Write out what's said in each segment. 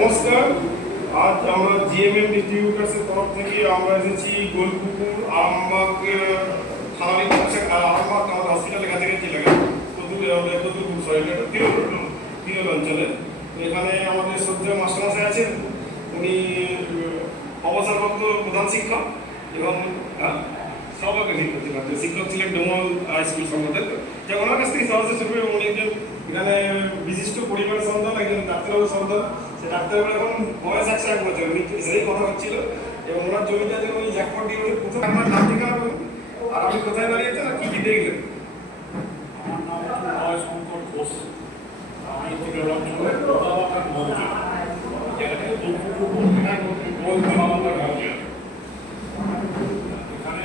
নমস্কার। আজ আমরা জিএমএম ডিস্ট্রিবিউটার্সের তরফ থেকে আমরা এসেছি গোলপুকুর আরামবাগ থানারি আরামবাগ আমাদের হসপিটালের কাছাকাছি লাগে কতুলপুর সরি তিরুল অঞ্চলে। তো এখানে আমাদের শ্রদ্ধেয় মাস্টারমশাই আছেন, উনি অবসরপ্রাপ্ত প্রধান শিক্ষক এবং সবাইকে শিক্ষক ছিলেন ডোমল হাই স্কুল সংগঠন। যে ওনার কাছ থেকে সহজে শুরু এবং উনি একজন এখানে বিশিষ্ট পরিবারের সন্তান, একজন ডাক্তারবাবুর সন্তান। সে ডাক্তারবাবু এখন বয়স 101 বছর, সেই কথা হচ্ছিল এবং ওনার জমিটা যে উনি জ্যাকপট দিয়ে উনি প্রথম আপনার নাম ঠিকানা আর আপনি কোথায় দাঁড়িয়েছেন আর কি কি দেখলেন? আমার নাম হচ্ছে জয়শঙ্কর ঘোষ। আমি তিরুলঞ্চলের প্রতাপাকার মন্দির, যেখানে দুপুর বলতে বাবার মন্দির। এখানে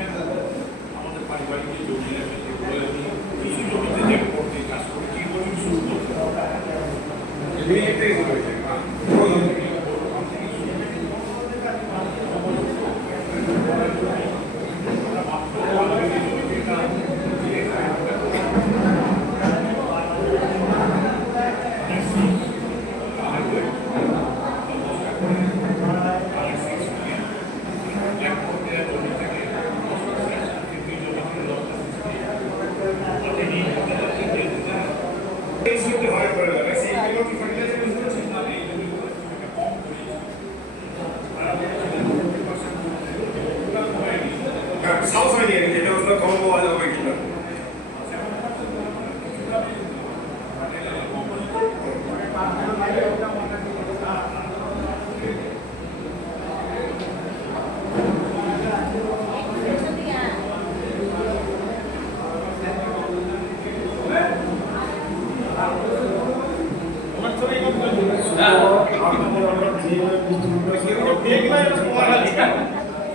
আমাদের পারিবারিক যে জমি আছে সেগুলো আমি কিছু জমিতে জ্যাকপট দিয়ে চাষ করে কি বলি শুরু করতে সাউথ হয়নি, এটা হলো কম বলা যাবে কিনা।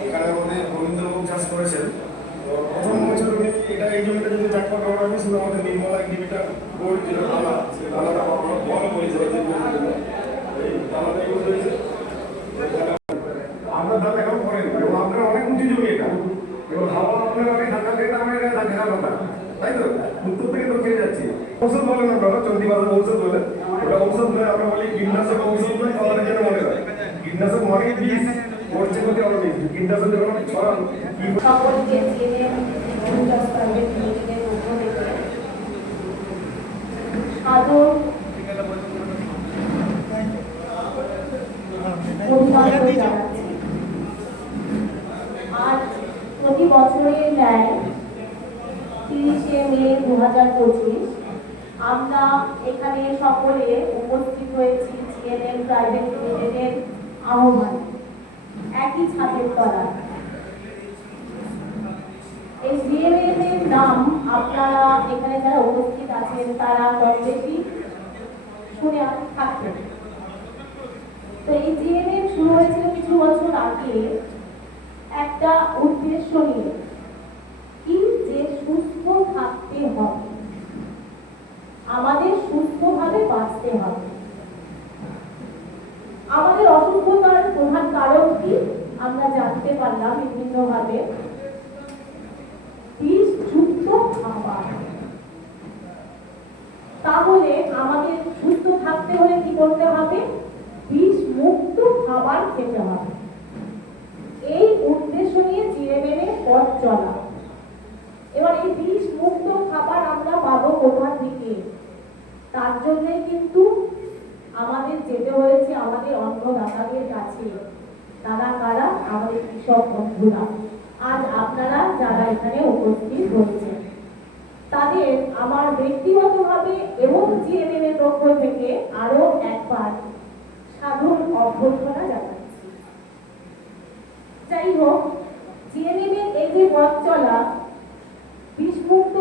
এখানে আমাদের রবীন্দ্রভোগ চাষ করেছেন। তো প্রথম বছর উনি এটা এই জমিটা যদি জ্যাকপট করা হবে শুধু আমাদের নির্মলা একটিভিটা গোল্ড যেটা দানা, সেই দানাটা বড় করে যায় যে এই দানাটা ইউজ হয়েছে। আপনার ধান এখন করেন এবং আপনার অনেক উঁচু জমি এটা এবং হাওয়া আপনার অনেক ঢাকা থেকে আমার এটা ঢাকা কথা, তাই তো? উত্তর থেকে দক্ষিণে যাচ্ছি। ঔষধ বলেন আপনারা, চলতি ভাষায় ঔষধ বলেন। ওটা ঔষধ নয়, আমরা বলি কীটনাশক ঔষধ নয়, আমাদের যেন মনে হয় কীটনাশক মানে বিষ পড়ছে কোথায় আমরা বিষ কীটনাশক যখন ছড়ান আজ প্রতি বছরের ন্যায় 30শে মে 2025 আমরা এখানে সকলে উপস্থিত হয়েছি জিএনএম প্রাইভেট লিমিটেডের আহ্বানে, একই ছাদের তলায়। এই জিএনএম এর নাম আপনারা এখানে যারা উপস্থিত আছেন তারা কম বেশি শুনে থাকবেন। তো এই জিএনএম শুরু হয়েছিল কিছু বছর আগে একটা উদ্দেশ্য নিয়ে, কি যে সুস্থ থাকতে হবে, আমাদের সুস্থভাবে বাঁচতে হবে। আমাদের অসুস্থতার প্রধান কারণ কি আমরা জানতে পারলাম বিভিন্নভাবে, বিষযুক্ত খাবার। তাহলে আমাদের সুস্থ থাকতে হলে কি করতে হবে? বিষ মুক্ত খাবার খেতে হবে। এই উদ্দেশ্য নিয়ে জিএমএম এর পথ চলা। এবার এই বিষ মুক্ত খাবার আমরা পাবো কোথা থেকে? তার জন্যই কিন্তু আমাদের যেতে হয়েছে আমাদের অন্নদাতাদের কাছে। তারা কারা? আমাদের কৃষক বন্ধুরা। আজ আপনারা যারা এখানে উপস্থিত হয়েছেন তাদের আমার ব্যক্তিগতভাবে এবং জিএমএম এর পক্ষ থেকে আরো একবার সাধুর অভ্যর্থনা জানাচ্ছি। যাই হোক, জিএমএম এর এই যে পথ চলা বিষমুক্ত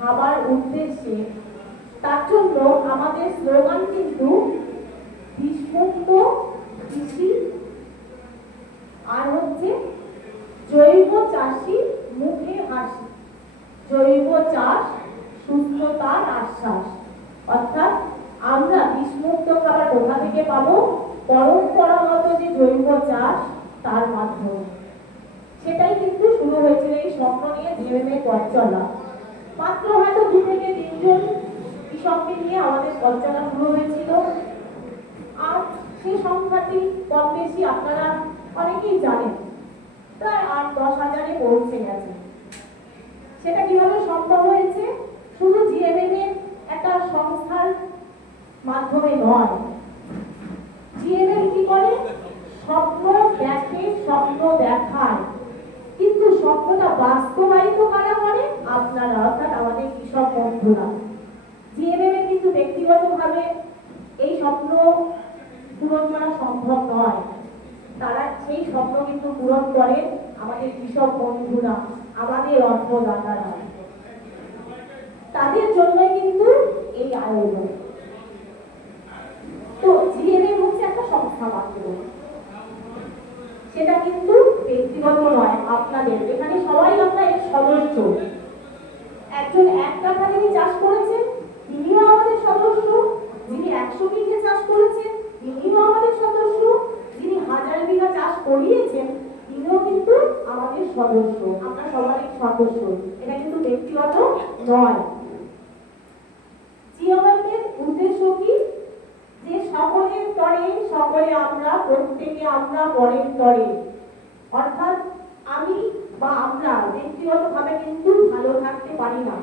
খাবার উদ্দেশ্যে, তার জন্য আমাদের স্লোগান কিন্তু বিষমুক্ত কৃষি আর হচ্ছে জৈব চাষি মুখে হাসি, জৈব চাষ সুস্থতার আশ্বাস। অর্থাৎ আমরা বিষমুক্ত খাবার কোথা থেকে পাবো? পরম্পরাগত যে জৈব চাষ তার মাধ্যমে। সেটাই কিন্তু শুরু হয়েছিল এই স্বপ্ন নিয়ে জিএমএম এর পথ চলা। মাত্র হয়তো 2 থেকে 3 জন কৃষককে নিয়ে আমাদের পথ চলা শুরু হয়েছিল। আর সেই সংখ্যাটি কম বেশি আপনারা অনেকেই জানেন, প্রায় 8-10 হাজারে পৌঁছে গেছে। সেটা কিভাবে সম্ভব হয়েছে? শুধু জিএমএম এর একটা সংস্থার মাধ্যমে নয়। জিএমএম কি করে? স্বপ্ন দেখে, স্বপ্ন দেখায়, কিন্তু স্বপ্নটা বাস্তবায়িত কারা করে? আপনারা, অর্থাৎ আমাদের কৃষক বন্ধুরা। জিএমএম এর কিন্তু ব্যক্তিগতভাবে এই স্বপ্ন পূরণ করা সম্ভব নয়। তারা সেই স্বপ্ন কিন্তু পূরণ করে আমাদের কৃষক বন্ধুরা, আমাদের অর্থদাতারা। তাদের জন্যই কিন্তু এই আয়োজন। তো জিএমএম হচ্ছে একটা সংস্থা মাত্র, সেটা কিন্তু ব্যক্তিগত নয় আপনাদের। এখানে সবাই আমরা এর সদস্য। একজন 1 কাঠা যিনি চাষ করেছেন তিনিও আমাদের সদস্য, যিনি 100 বিঘে চাষ করেছেন তিনিও আমাদের সদস্য, যিনি 1000 বিঘা চাষ করিয়েছেন তিনিও কিন্তু আমাদের সদস্য। আমরা সবাই সদস্য, এটা কিন্তু ব্যক্তিগত নয়। জিএমএম এর উদ্দেশ্য কি? যে সকলের তরে সকলে আমরা, প্রত্যেকে আমরা পরের তরে, অর্থাৎ আমি বা আমরা ব্যক্তিগতভাবে কিন্তু ভালো থাকতে পারি না।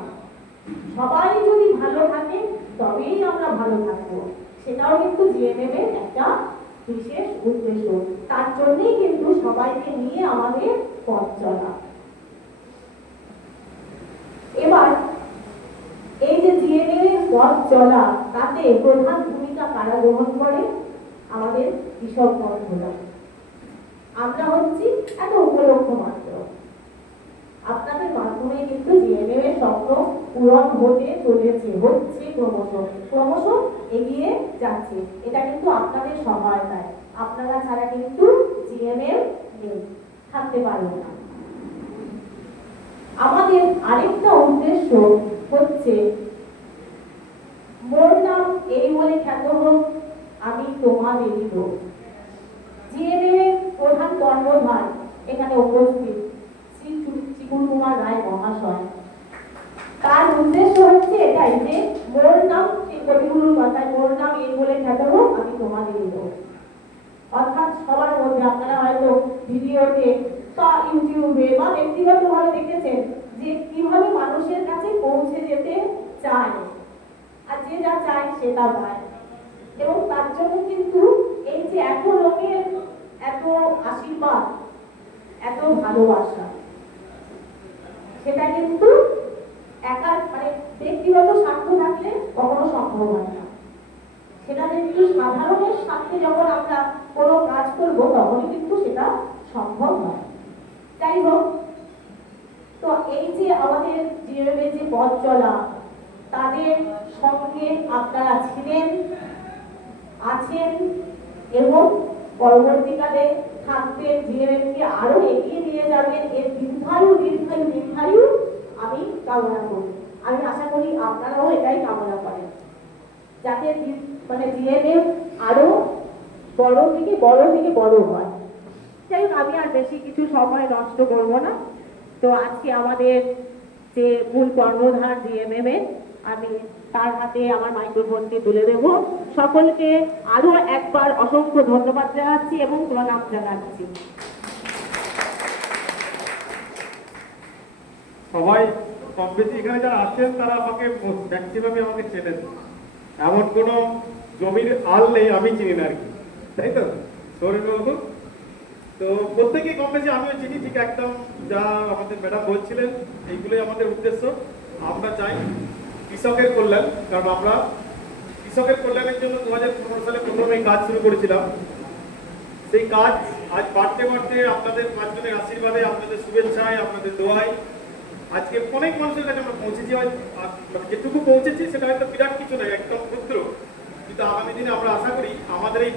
সবাই যদি ভালো থাকে তবেই আমরা ভালো থাকবো। সেটাও কিন্তু জিএমএম এর একটা বিশেষ উদ্দেশ্য। তার জন্যই কিন্তু সবাইকে নিয়ে আমাদের পথ চলা। এবার এই যে জিএমএম এর পথ চলা, তাতে প্রধান ভূমিকা কারা গ্রহণ করে? আমাদের কৃষক বন্ধুরা। আমরা হচ্ছি একটা উপলক্ষ মাত্র। আপনাদের মাধ্যমে কিন্তু জিএমএম এর স্বপ্ন পূরণ হতে চলেছে, হচ্ছে, ক্রমশ এগিয়ে যাচ্ছে। এটা কিন্তু আপনাদের সহায়তায়। আপনারা ছাড়া কিন্তু জিএমএম নেই, থাকতে পারবে না। আমাদের আরেকটা উদ্দেশ্য হচ্ছে মোর নাম এই বলে খ্যাত হোক, আমি তোমাদেরই লোক। জিএমএম এর প্রধান কর্মধার এখানে উপস্থিত শ্রী চিকুর কুমার রায় মহাশয়। তার উদ্দেশ্য হচ্ছে এটাই যে মোর নাম, সেই কবিগুরুর কথায়, মোর নাম এই বলে খ্যাত হোক, আমি তোমাদেরই লোক। অর্থাৎ সবার মধ্যে আপনারা হয়তো ভিডিওতে বা ইউটিউবে বা ব্যক্তিগতভাবে দেখেছেন যে কিভাবে মানুষের কাছে পৌঁছে যেতে চায়, আর যে যা চায় সেটা পায়। এবং তার জন্য কিন্তু এই যে এত লোকের এত আশীর্বাদ, এত ভালোবাসা, সেটা কিন্তু একা মানে ব্যক্তিগত স্বার্থ থাকলে কখনো সম্ভব হয় না। সেটা কিন্তু সাধারণের স্বার্থে যখন আমরা কোনো কাজ করব তখনই কিন্তু সেটা সম্ভব হয়। যাই হোক, তো এই যে আমাদের জিএমএম এর যে পথ চলা, তাদের সঙ্গে আপনারা ছিলেন, আছেন এবং পরবর্তীকালে থাকবেন। জিএমএম কে আরো এগিয়ে নিয়ে যাবেন, এর দীর্ঘায়ু আমি কামনা করি। আমি আশা করি আপনারাও এটাই কামনা করেন, যাতে মানে জিএমএম আরো বড় থেকে বড় হয়। যাই হোক, আমি আর বেশি কিছু সময় নষ্ট করব না। তো আজকে আমাদের যে মূল কর্ণধার জিএমএম এর, আমি তার হাতে আমার মাইক্রোফোনটি তুলে দেব। সকলকে আরো একবার অসংখ্য ধন্যবাদ জানাচ্ছি এবং প্রণাম জানাচ্ছি। সবাই কম বেশি এখানে যারা আছেন তারা আমাকে ম্যাক্সিমামই আমাকে চেনেন। এমন কোনো জমির আল নেই আমি চিনি না আর কি, তাই তো সৌরেন্দ্রবাবু? তো প্রত্যেকেই কম বেশি আমিও চিনি, ঠিক একদম যা আমাদের ম্যাডাম বলছিলেন, এইগুলোই আমাদের উদ্দেশ্য। আমরা চাই কৃষকের কল্যাণ, কারণ আমরা কৃষকের কল্যাণের জন্য 2015 সালে প্রথমে কাজ শুরু করেছিলাম। সেই কাজ আজ বাড়তে বাড়তে আপনাদের পাঁচজনের আশীর্বাদে, আপনাদের শুভেচ্ছায়, আপনাদের দোয়ায় আজকে অনেক মানুষের কাছে আমরা পৌঁছেছি। যেটুকু পৌঁছেছি সেটা হয়তো বিরাট কিছু নয়, একদম ক্ষুদ্র, কিন্তু আগামী দিনে আমরা আশা করি আমাদের এই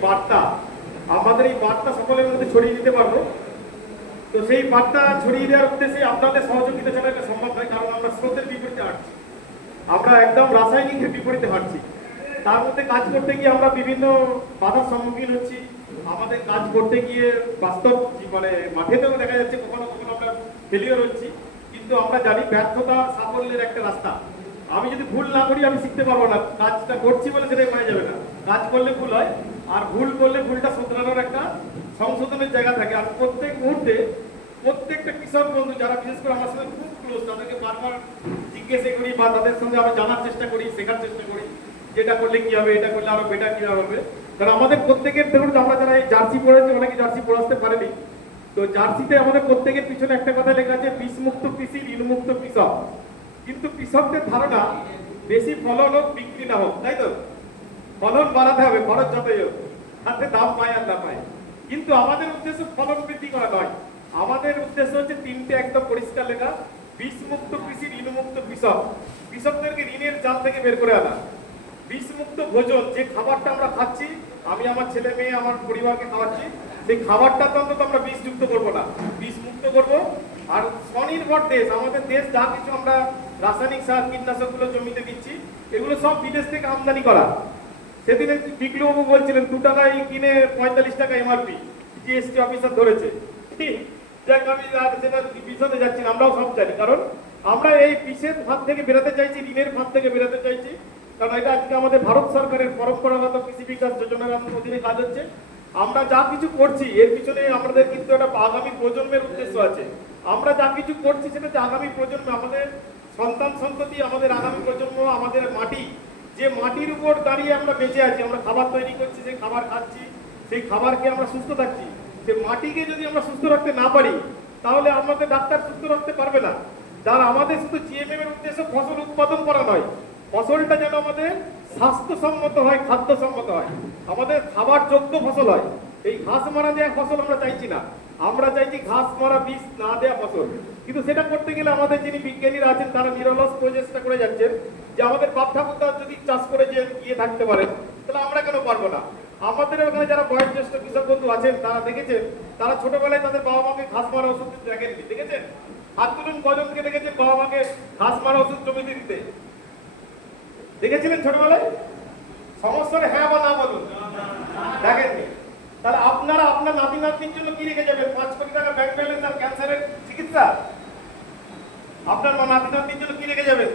বার্তা সকলের মধ্যে ছড়িয়ে দিতে পারবো। তো সেই বার্তা ছড়িয়ে দেওয়ার উদ্দেশ্যে আপনাদের সহযোগিতা ছাড়া এটা সম্ভব নয়, কারণ আমরা স্রোতের বিপরীতে হাঁটছি, আমরা একদম রাসায়নিকের বিপরীতে হাঁটছি। তার মধ্যে কাজ করতে গিয়ে আমরা বিভিন্ন বাধার সম্মুখীন হচ্ছি। আমাদের কাজ করতে গিয়ে বাস্তব মানে মাঠেতেও দেখা যাচ্ছে কখনো কখনো আমরা ফেলিওর হচ্ছি, কিন্তু আমরা জানি ব্যর্থতা সাফল্যের একটা রাস্তা। আমি যদি ভুল না করি আমি শিখতে পারবো না, কাজটা করছি বলে সেটাই হয়ে যাবে না, কাজ করলে ভুল হয়। আর ভুল করলে ভুলটা শুধরানোর একটা সংশোধনের জায়গা থাকে। আর প্রত্যেক মুহূর্তে প্রত্যেকটা কৃষক বন্ধু যারা বিশেষ করে আমার সাথে খুব ক্লোজ, তাদেরকে বারবার জিজ্ঞাসা করি বা তাদের সঙ্গে আমি জানার চেষ্টা করি, শেখার চেষ্টা করি, যেটা করলে কি হবে, এটা করলে আরো বেটার কি হবে। কারণ আমাদের প্রত্যেকের ধরুন আমরা যারা এই জার্সি পড়েছি, অনেকে জার্সি পড়াতে পারেনি, তো জার্সিতে আমাদের প্রত্যেকের পিছনে একটা কথা লেখা আছে, বিষমুক্ত কৃষি, ঋণমুক্ত কৃষক। কিন্তু কৃষকদের ধারণা বেশি ফলন হোক, বিক্রি না হোক, তাই তো? ফলন বাড়াতে হবে, খরচ যতই হোক, হাতে দাম পায় আর না পায়। কিন্তু আমাদের উদ্দেশ্য ফলন বৃদ্ধি করা নয়, আমাদের উদ্দেশ্য হচ্ছে তিনটে একদম পরিষ্কার লেখা, বিষমুক্ত কৃষি, ঋণমুক্ত কৃষক। কৃষকদেরকে ঋণের জাল থেকে বের করে আনা, বিষমুক্ত ভোজন, যে খাবারটা আমরা খাচ্ছি, আমি আমার ছেলে মেয়ে আমার পরিবারকে খাওয়াচ্ছি, সেই খাবারটা তো অন্তত আমরা বিষযুক্ত করবো না, বিষমুক্ত করবো। আর স্বনির্ভর দেশ, আমাদের দেশ যা কিছু আমরা রাসায়নিক সার কীটনাশকগুলো জমিতে দিচ্ছি, এগুলো সব বিদেশ থেকে আমদানি করা। সেদিনে বিক্লবাবু বলছিলেন 2 টাকায় কিনে 45 টাকা এমআরপি, জিএসটি অফিসার ধরেছে। যাক, আমি আর সেটা বিশদে যাচ্ছি না, আমরাও সব জানি। কারণ আমরা এই বিষের ফাঁদ থেকে বেরোতে চাইছি, ঋণের ফাঁদ থেকে বেরোতে চাইছি। কারণ এটা আজকে আমাদের ভারত সরকারের পরম্পরাগত কৃষি বিকাশ যোজনার অধীনে কাজ হচ্ছে। আমরা যা কিছু করছি এর পিছনে আমাদের কিন্তু একটা আগামী প্রজন্মের উদ্দেশ্য আছে। আমরা যা কিছু করছি সেটা হচ্ছে আগামী প্রজন্ম, আমাদের সন্তান সন্ততি, আমাদের আগামী প্রজন্ম, আমাদের মাটি, যে মাটির উপর দাঁড়িয়ে আমরা বেঁচে আছি, আমরা খাবার তৈরি করছি, সেই খাবার খাচ্ছি, সেই খাবারকে আমরা সুস্থ থাকছি। সেই মাটিকে যদি আমরা সুস্থ রাখতে না পারি, তাহলে আমাদের ডাক্তার সুস্থ রাখতে পারবে না। যার আমাদের শুধু জিএমএম এর উদ্দেশ্য ফসল উৎপাদন করা নয়, ফসলটা যেন আমাদের স্বাস্থ্যসম্মত হয়, খাদ্যসম্মত হয়, আমাদের খাবার যোগ্য ফসল হয়। এই ঘাস মারা দেওয়া ফসল আমরা চাইছি না, আমরা চাইছি ঘাস মারা বীজ না দেওয়া ফসল। কিন্তু সেটা করতে গেলে আমাদের যিনি বিজ্ঞানীরা আছেন তারা নিরলস প্রচেষ্টা করে যাচ্ছেন, যে আমাদের বাপ ঠাকুরদা যদি চাষ করে যে গিয়ে থাকতে পারেন, তাহলে আমরা কেন পারবো না? আমাদের ওখানে যারা বয়োজ্যেষ্ঠ কৃষক বন্ধু আছেন তারা দেখেছেন, তারা ছোটবেলায় তাদের বাবা মাকে ঘাস মারা ওষুধ দিতে দেখেননি, দেখেছেন? হাত তুলুন, কজনকে দেখেছেন বাবা মাকে ঘাস মারা ওষুধ জমিতে দিতে? দেখেছিলেন ছোটবেলায়? সমস্যার হ্যাঁ বা না বলুন, দেখেননি? তাহলে আপনারা আপনার নাতি নাতনির জন্য কি রেখে যাবেন? 5 কোটি টাকা ব্যাংক ব্যালেন্স আর ক্যান্সারের চিকিৎসা? আপনার নাতি নাতনির জন্য কি রেখে যাবেন?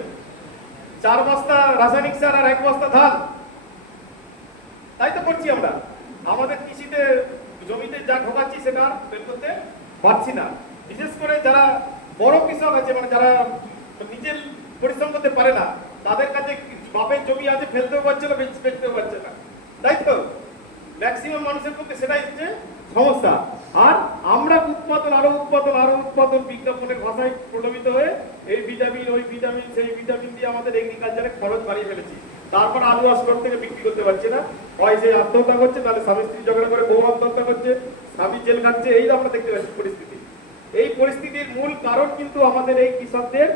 4 বস্তা রাসায়নিক সার আর 1 বস্তা ধান? তাই তো করছি আমরা। আমাদের কৃষিতে জমিতে যা ঢোকাচ্ছি সেটা আর বের করতে পারছি না। বিশেষ করে যারা বড় কৃষক আছে, মানে যারা নিজের পরিশ্রম করতে পারে না, তাদের কাছে বাপের জমি আছে, ফেলতেও পারছে না, বেচতেও পারছে না, তাই তো? ম্যাক্সিমাম মানুষের পক্ষে সেটাই হচ্ছে সমস্যা। আর আমরা উৎপাদন, আরো উৎপাদন, আরো উৎপাদন, বিজ্ঞাপনের ভাষায় প্রলোভিত হয়ে এই ভিটামিন, ওই ভিটামিন, সেই ভিটামিন দিয়ে আমাদের এগ্রিকালচারে খরচ বাড়িয়ে ফেলেছি। তারপর আলু স্টোর থেকে বিক্রি করতে পারছি না, হয় সেই আত্মহত্যা করছে, তাহলে স্বামী স্ত্রী ঝগড়া করে বউ আত্মহত্যা করছে, স্বামী জেল খাচ্ছে, এই আমরা দেখতে পাচ্ছি পরিস্থিতি। এই পরিস্থিতির মূল কারণ কিন্তু আমাদের এই কৃষকদের।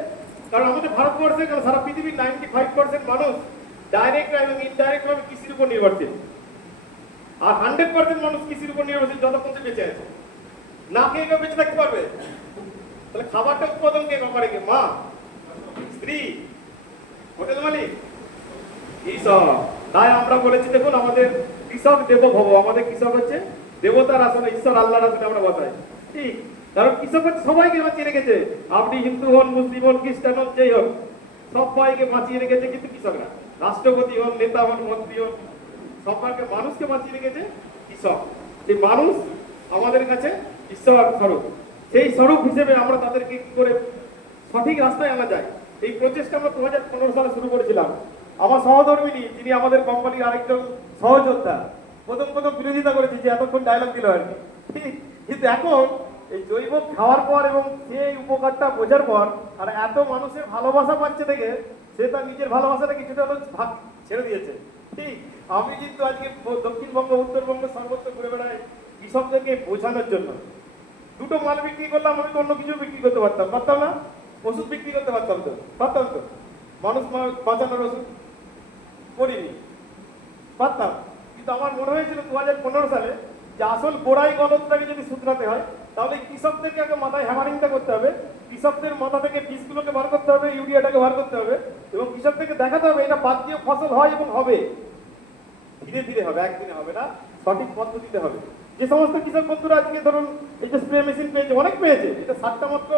কারণ আমাদের ভারতবর্ষে, কারণ সারা পৃথিবীর 95% মানুষ ডাইরেক্ট এবং ইনডাইরেক্ট ভাবে কৃষির উপর নির্ভরশীল। আর 100% মানুষ কৃষির উপর নির্ভরশীল যতক্ষণ সে বেঁচে আছে। না খেয়ে কেউ বেঁচে থাকতে পারবে? তাহলে খাবারটা উৎপাদন কে করে? কে? মা, স্ত্রী, হোটেল মালিক, কৃষক। তাই আমরা বলেছি দেখুন, আমাদের কৃষক দেব ভব, আমাদের কৃষক হচ্ছে দেবতার আসলে, ঈশ্বর আল্লাহর আসলে আমরা বসাই, ঠিক? কারণ কৃষক হচ্ছে সবাইকে বাঁচিয়ে রেখেছে। আপনি হিন্দু হন, মুসলিম হন, খ্রিস্টান হন, যেই হন, সবাইকে বাঁচিয়ে রেখেছে কিন্তু কৃষকরা। রাষ্ট্রপতি হন, নেতা হন, মন্ত্রী হন, সবাইকে, মানুষকে বাঁচিয়ে রেখেছে কৃষক। সেই মানুষ আমাদের কাছে ঈশ্বর স্বরূপ। সেই স্বরূপ হিসেবে আমরা তাদেরকে কি করে সঠিক রাস্তায় আনা যায়, এই প্রচেষ্টা আমরা 2015 সালে শুরু করেছিলাম। আমার সহধর্মিনী, যিনি আমাদের কোম্পানির আরেকজন সহযোদ্ধা, প্রথম বিরোধিতা করেছে যে এতক্ষণ ডায়লগ দিল আর কি। কিন্তু এখন এই জৈব খাওয়ার পর এবং সেই উপকারটা বোঝার পর আর এত মানুষের ভালোবাসা পাচ্ছে দেখে সে তার নিজের ভালোবাসাটা কিছুটা হলেও ভাগ ছেড়ে দিয়েছে, ঠিক? আমি কিন্তু আজকে দক্ষিণবঙ্গ, উত্তরবঙ্গ সর্বত্র ঘুরে বেড়াই কৃষকদেরকে বোঝানোর জন্য। 2টো মাল বিক্রি করলাম, আমি তো অন্য কিছু বিক্রি করতে পারতাম না? ওষুধ বিক্রি করতে পারতাম তো? মানুষ বাঁচানোর ওষুধ করিনি, পারতাম। কিন্তু আমার মনে হয়েছিল 2015 সালে যে আসল গোড়াই গলতটাকে যদি শুধরাতে হয়, তাহলে কৃষকদেরকে আগে মাথায় হ্যামারিংটা করতে হবে, কৃষকদের মাথা থেকে বীজগুলোকে বার করতে হবে, ইউরিয়াটাকে বার করতে হবে, এবং কৃষকদেরকে দেখাতে হবে এটা বাদ দিয়ে ফসল হয় এবং হবে, ধীরে ধীরে হবে, একদিনে হবে না, সঠিক পদ্ধতিতে হবে। যে সমস্ত কৃষক বন্ধুরা আজকে ধরুন এই যে স্প্রে মেশিন পেয়েছে, অনেক পেয়েছে, এটা 7টা মাত্র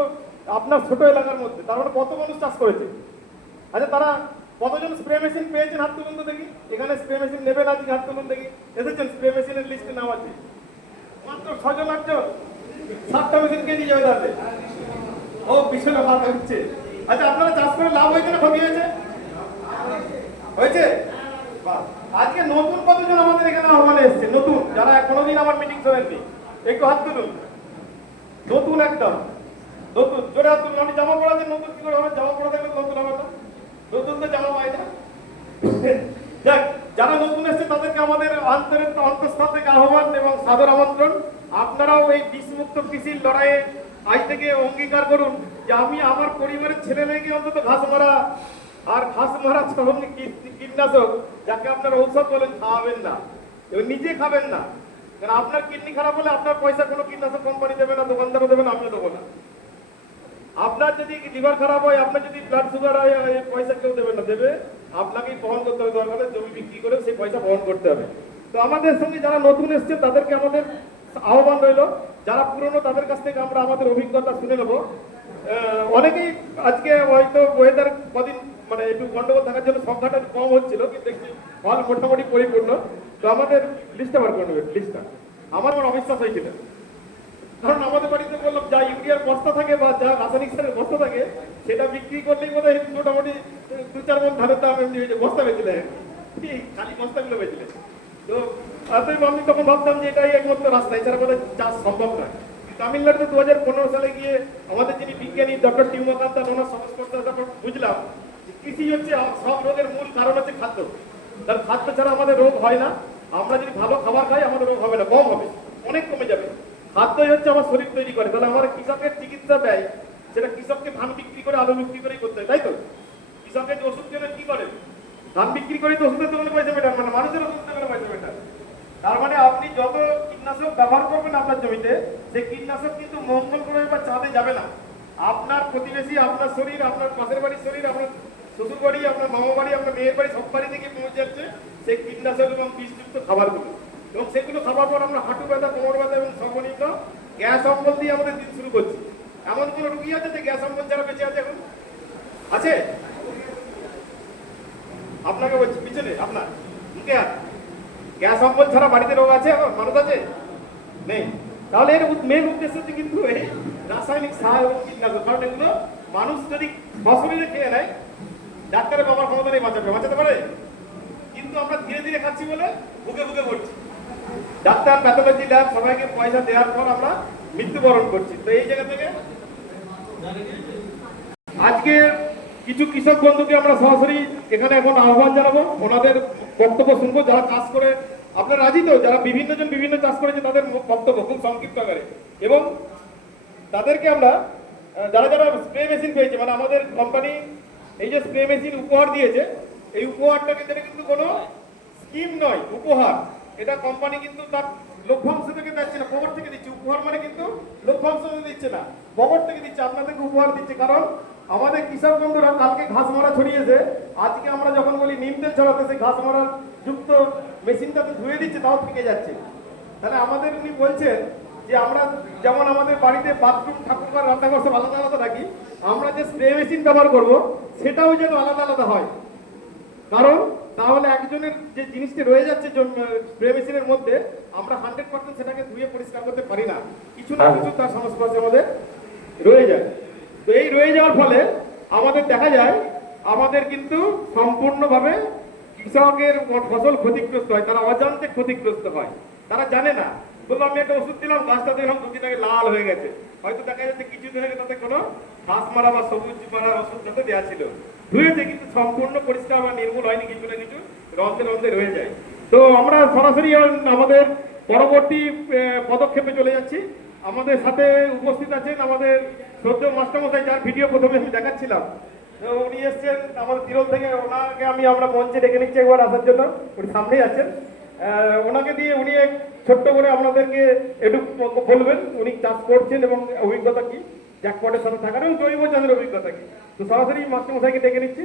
আপনার ছোট এলাকার মধ্যে, তার মানে কত মানুষ চাষ করেছে? আচ্ছা, তারা কতজন স্প্রে মেশিন পেয়েছেন হাত তুলুন তো দেখি। এখানে স্প্রে মেশিন নেবেন আজকে হাত তুলুন দেখি। এসেছেন স্প্রে মেশিনের লিস্টে নাম আছে মাত্র 6 জন 8 জন। 7টা মেশিন কে দিয়ে যাবে তাতে? ও পিছনে ভাত হচ্ছে। আচ্ছা আপনারা চাষ করে লাভ হয়েছে না ক্ষতি হয়েছে? হয়েছে। বাহ। আজকে নতুন কতজন আমাদের এখানে আহ্বানে এসেছে? নতুন যারা কোনোদিন আমার মিটিং শোনেননি একটু হাত তুলুন। নতুন একদম নতুন, জোরে হাত তুলুন। আপনি জামা পড়া দিন, নতুন কি করে হবে? জামা পড়া দেখলে নতুন হবে না, নতুন তো জামা পায় না। যাক, যারা নতুন এসেছে তাদেরকে আমাদের অন্তঃস্থল থেকে আহ্বান এবং সাদর আমন্ত্রণ। আপনারাও এই বিষমুক্ত কৃষির লড়াইয়ে আজ থেকে অঙ্গীকার করুন যে আমি আমার পরিবারের ছেলে মেয়েকে অন্তত ঘাস মারা আর ঘাস মারা সঙ্গে কীটনাশক, যাকে আপনার ঔষধ বলেন, খাওয়াবেন না এবং নিজে খাবেন না। কারণ আপনার কিডনি খারাপ হলে আপনার পয়সা কোনো কীটনাশক কোম্পানি দেবে না, দোকানদারও দেবে না, আমিও দেবো না। আপনার যদি লিভার খারাপ হয়, আপনার যদি ব্লাড সুগার হয়, এই পয়সা কেউ দেবে না, দেবে আপনাকেই বহন করতে হবে। দরকার হলে জমি বিক্রি করে সেই পয়সা বহন করতে হবে। তো আমাদের সঙ্গে যারা নতুন এসছে তাদেরকে আমাদের আহ্বান রইল, যারা পুরনো তাদের কাছ থেকে আমরা আমাদের অভিজ্ঞতা শুনে নেব। অনেকেই আজকে হয়তো ওয়েদার কদিন মানে একটু গন্ডগোল থাকার জন্য সংখ্যাটা কম হচ্ছিল, কিন্তু দেখছি হল মোটামুটি পরিপূর্ণ। তো আমাদের লিস্টটা বার করে নেবেন, লিস্টটা। আমার অবিশ্বাস হয়েছিল, কারণ আমাদের বাড়িতে বললাম যা ইউরিয়ার বস্তা থাকে বা যা রাসায়নিক সারের বস্তা থাকে সেটা বিক্রি করলেই বোধ হয় মোটামুটি 2-4 মণ ধানের দাম এমনি হয়েছে। বস্তা বেচলে খালি বস্তাগুলো বেচলে। তো আমি তখন ভাবতাম যে এটাই একমাত্র রাস্তা, এছাড়া বোধ হয় চাষ সম্ভব নয়। তামিলনাড়ুতে 2015 সালে গিয়ে আমাদের যিনি বিজ্ঞানী ডক্টর টিউমাকান্ত ওনার সংস্পর্শে তখন বুঝলাম যে কৃষি হচ্ছে সব রোগের মূল কারণ হচ্ছে খাদ্য। কারণ খাদ্য ছাড়া আমাদের রোগ হয় না। আমরা যদি ভালো খাবার খাই আমাদের রোগ হবে না, কম হবে, অনেক কমে যাবে। খাদ্যই হচ্ছে আমার শরীর তৈরি করে। তাহলে আমার কৃষকের চিকিৎসা ব্যয় সেটা কৃষককে ধান বিক্রি করে আলু বিক্রি করেই করতে হয়, তাই তো? কৃষকের যে ওষুধ কেনে কি করে? ধান বিক্রি করে তো ওষুধের দোকানে পয়সা মেটান, মানে মানুষের ওষুধ দোকানে পয়সা মেটান। তার মানে আপনি যত কীটনাশক ব্যবহার করবেন আপনার জমিতে, সেই কীটনাশক কিন্তু মঙ্গল গ্রহে বা চাঁদে যাবে না। আপনার প্রতিবেশী, আপনার শরীর, আপনার পাশের বাড়ির শরীর, আপনার শ্বশুর বাড়ি, আপনার মামা বাড়ি, আপনার মেয়ের বাড়ি, সব বাড়ি থেকে পৌঁছে যাচ্ছে সেই কীটনাশক এবং বিষযুক্ত খাবারগুলো। এবং সেগুলো খাবার পর আমরা হাঁটু ব্যথা, কোমর ব্যথা এবং সর্বনিম্ন গ্যাস অম্বল দিয়ে আমাদের দিন শুরু করছি। এমন কোনো রুগী আছে যে গ্যাস অম্বল যারা বেঁচে আছে এখন? আছে? আপনাকে বলছি পিছনে আপনার মুখে হাত। গ্যাস অম্বল ছাড়া বাড়িতে রোগ আছে এখন? মানুষ আছে? নেই। তাহলে এর মেন উদ্দেশ্য হচ্ছে কিন্তু এই রাসায়নিক সার এবং কীটনাশক। কারণ এগুলো মানুষ যদি সশরীরে খেয়ে নেয়, ডাক্তারের বাবার ক্ষমতা নেই বাঁচাতে পারে। কিন্তু আমরা ধীরে ধীরে খাচ্ছি বলে বুকে বুকে পড়ছি। ডাক্তার, প্যাথোলজি ল্যাব সবাইকে পয়সা দেওয়ার পর আমরা মৃত্যুবরণ করছি। তো এই জায়গা থেকে আজকে কিছু কৃষক বন্ধুকে আমরা সরাসরি এখানে এখন আহ্বান জানাবো, ওনাদের বক্তব্য শুনবো। যারা চাষ করে, আপনারা রাজি তো? যারা বিভিন্ন জন বিভিন্ন চাষ করেছে তাদের বক্তব্য খুব সংক্ষিপ্ত আকারে। এবং তাদেরকে আমরা যারা যারা স্প্রে মেশিন পেয়েছে, মানে আমাদের কোম্পানি এই যে স্প্রে মেশিন উপহার দিয়েছে, এই উপহারটা কিন্তু এটা কিন্তু কোনো স্কিম নয়, উপহার। এটা কোম্পানি কিন্তু তার লভ্যাংশ থেকে দিচ্ছে না, পকেট থেকে দিচ্ছে। উপহার মানে কিন্তু লভ্যাংশ দিচ্ছে না, পকেট থেকে দিচ্ছে, আপনাদেরকে উপহার দিচ্ছে। কারণ আমাদের কৃষক বন্ধুরা কালকে ঘাস মারা ছড়িয়েছে, আজকে আমরা যখন বলি নিম তেল ছড়াতে, সেই ঘাস মারার যুক্ত মেশিনটাতে ধুয়ে দিচ্ছে, তাও থেকে যাচ্ছে। তাহলে আমাদের উনি বলছেন যে আমরা যেমন আমাদের বাড়িতে বাথরুম, ঠাকুরঘর, রান্নাঘর সব আলাদা আলাদা রাখি, আমরা যে স্প্রে মেশিন ব্যবহার করবো সেটাও যেন আলাদা আলাদা হয়। কারণ তাহলে একজনের যে জিনিসটি রয়ে যাচ্ছে স্প্রে মেশিনের মধ্যে, আমরা 100% সেটাকে ধুয়ে পরিষ্কার করতে পারি না, কিছু না কিছু তার সংস্পর্শে আমাদের রয়ে যায়। তো এই রয়ে যাওয়ার ফলে আমাদের দেখা যায় আমাদের কিন্তু সম্পূর্ণভাবে কৃষকের ফসল ক্ষতিগ্রস্ত হয়। তারা অজান্তে ক্ষতিগ্রস্ত হয়, তারা জানে না। বললো আমি একটা ওষুধ দিলাম, গাছটা দেখলাম 2 দিন আগে লাল হয়ে গেছে, হয়তো দেখা যাচ্ছে কিছুদিন আগে তাতে কোনো ঘাস মারা বা সবুজ মারা ওষুধ যাতে দেওয়া ছিল, ধুয়েছে, কিন্তু সম্পূর্ণ পরিষ্কার বা নির্মূল হয়নি, কিছু না কিছু রন্ধে রন্ধে রয়ে যায়। তো আমরা সরাসরি আমাদের পরবর্তী পদক্ষেপে চলে যাচ্ছি। আমাদের সাথে উপস্থিত আছেন আমাদের শ্রদ্ধেয় মাস্টারমশাই, যার ভিডিও প্রথমে আমি দেখাচ্ছিলাম। উনি এসছেন আমাদের তিরল থেকে, ওনাকে আমরা মঞ্চে ডেকে নিচ্ছি একবার আসার জন্য। উনি সামনেই আছেন, ওনাকে দিয়ে উনি এক ছোট্ট করে আপনাদেরকে একটু বলবেন উনি চাষ করছেন এবং অভিজ্ঞতা কি, জ্যাকপটের সাথে থাকার এবং জৈব চাষের অভিজ্ঞতা কি। তো সরাসরি মাস্টারমশাইকে ডেকে নিচ্ছি।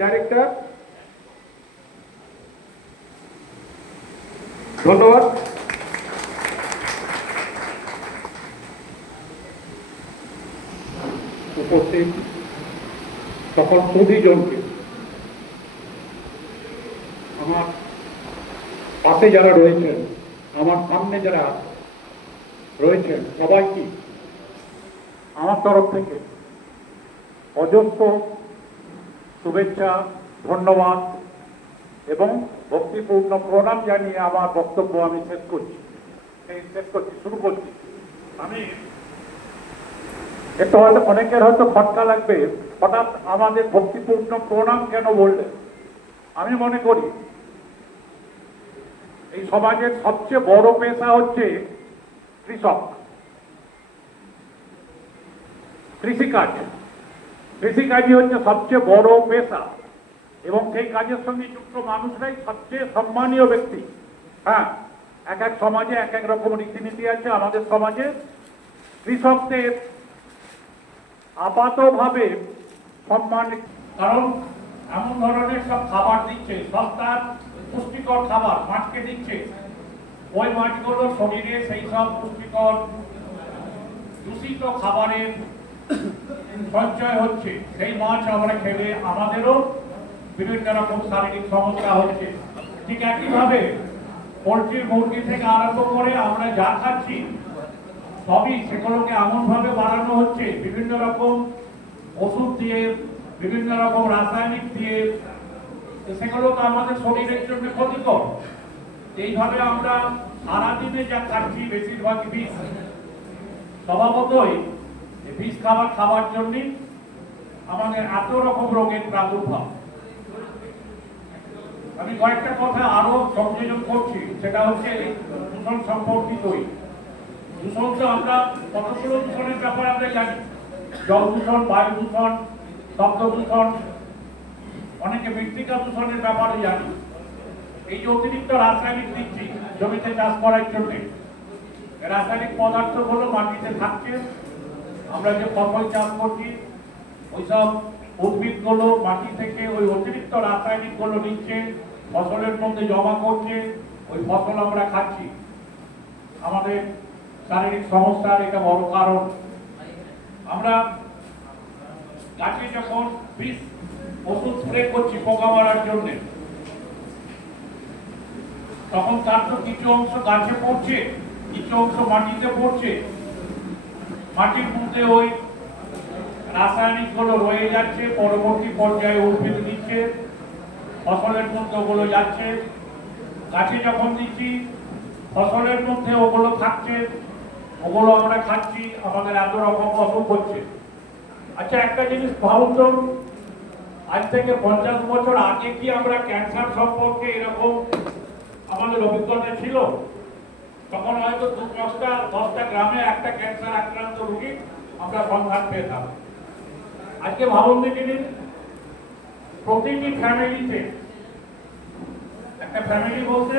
ডাইরেক্টর, ধন্যবাদ। উপস্থিত সকল 20 জনকে আমার পাশে যারা রয়েছেন, আমার সামনে যারা রয়েছেন, সবাইকে আমার তরফ থেকে অজস্র শুভেচ্ছা, ধন্যবাদ এবং ভক্তিপূর্ণ প্রণাম জানিয়ে আমার বক্তব্য আমি শুরু করছি। আমি একটু হয়তো অনেকের হয়তো খটকা লাগবে, হঠাৎ আমাদের ভক্তিপূর্ণ প্রণাম কেন বললেন। আমি মনে করি এই সমাজের সবচেয়ে বড় পেশা হচ্ছে কৃষক, কৃষিকাজ। কৃষিকাজই হচ্ছে সবচেয়ে বড় পেশা এবং সেই কাজের সঙ্গে যুক্ত মানুষরাই সবচেয়ে সম্মানীয় ব্যক্তি। হ্যাঁ, এক এক সমাজে এক এক রকম রীতিনীতি আছে। আমাদের সমাজে কৃষকদের আপাতভাবে সম্মান, কারণ এমন ধরনের সব খাবার দিচ্ছে, সস্তার পুষ্টিকর খাবার মাছকে দিচ্ছে, ওই মাছগুলো শরীরে সেই সব পুষ্টিকর দূষিত খাবারের সঞ্চয় হচ্ছে। সেই মাছ আমরা খেলে আমাদেরও বিভিন্ন রকম শারীরিক সমস্যা হচ্ছে। ঠিক একইভাবে পোলট্রি, মুরগি থেকে আরম্ভ করে আমরা যা খাচ্ছি সবই সেগুলোকে এমনভাবে বাড়ানো হচ্ছে বিভিন্ন রকম ওষুধ দিয়ে, বিভিন্ন রকম রাসায়নিক দিয়ে, সেগুলো তো আমাদের শরীরের জন্য ক্ষতিকর। এইভাবে আমরা সারাদিনে যা খাচ্ছি বেশিরভাগ বিষ, স্বভাবতই বিষ খাবার জন্য আমাদের এত রকম রোগের প্রাদুর্ভাব। আমি কয়েকটা কথা আরো সংযোজন করছি, সেটা হচ্ছে দূষণ সম্পর্কিতই। দূষণ তো আমরা কতগুলো দূষণের ব্যাপারে আমরা জানি, জল দূষণ, বায়ু দূষণ, শব্দ দূষণ, অনেকে মৃত্তিকা দূষণের ব্যাপারে জানি। এই যে অতিরিক্ত রাসায়নিক দিচ্ছি জমিতে চাষ করার জন্য, রাসায়নিক পদার্থগুলো মাটিতে থাকছে, আমরা যে ফসল চাষ করছি ওইসব উদ্ভিদগুলো মাটি থেকে ওই অতিরিক্ত রাসায়নিকগুলো নিচ্ছে, ফসলের মধ্যে জমা করছে, ওই ফসল আমরা খাচ্ছি। আমাদের শারীরিক সমস্যার এটা বড় কারণ। আমরা গাছে যখন বিষ ওষুধ স্প্রে করছি পোকা মারার জন্য, তখন তার তো কিছু অংশ গাছে পড়ছে, কিছু অংশ মাটিতে পড়ছে। মাটির মধ্যে ওই রাসায়নিক গুলো রয়ে যাচ্ছে, পরবর্তী পর্যায়ে উদ্ভিদ নিচ্ছে, ফসলের মধ্যে ওগুলো যাচ্ছে। গাছে যখন দিচ্ছি ফসলের মধ্যে ওগুলো থাকছে, ওগুলো আমরা খাচ্ছি, আমাদের এত রকম অসুখ হচ্ছে। আচ্ছা, একটা জিনিস ভাবুন তো, আজ থেকে 50 বছর আগে কি আমরা ক্যান্সার সম্পর্কে এরকম আমাদের অভিজ্ঞতা ছিল? তখন হয়তো 10টা গ্রামে একটা ক্যান্সার আক্রান্ত রোগী আমরা সন্ধান পেতাম। আজকে ভাবুন দেখিনি, প্রতিটি ফ্যামিলিতে, একটা ফ্যামিলি বলতে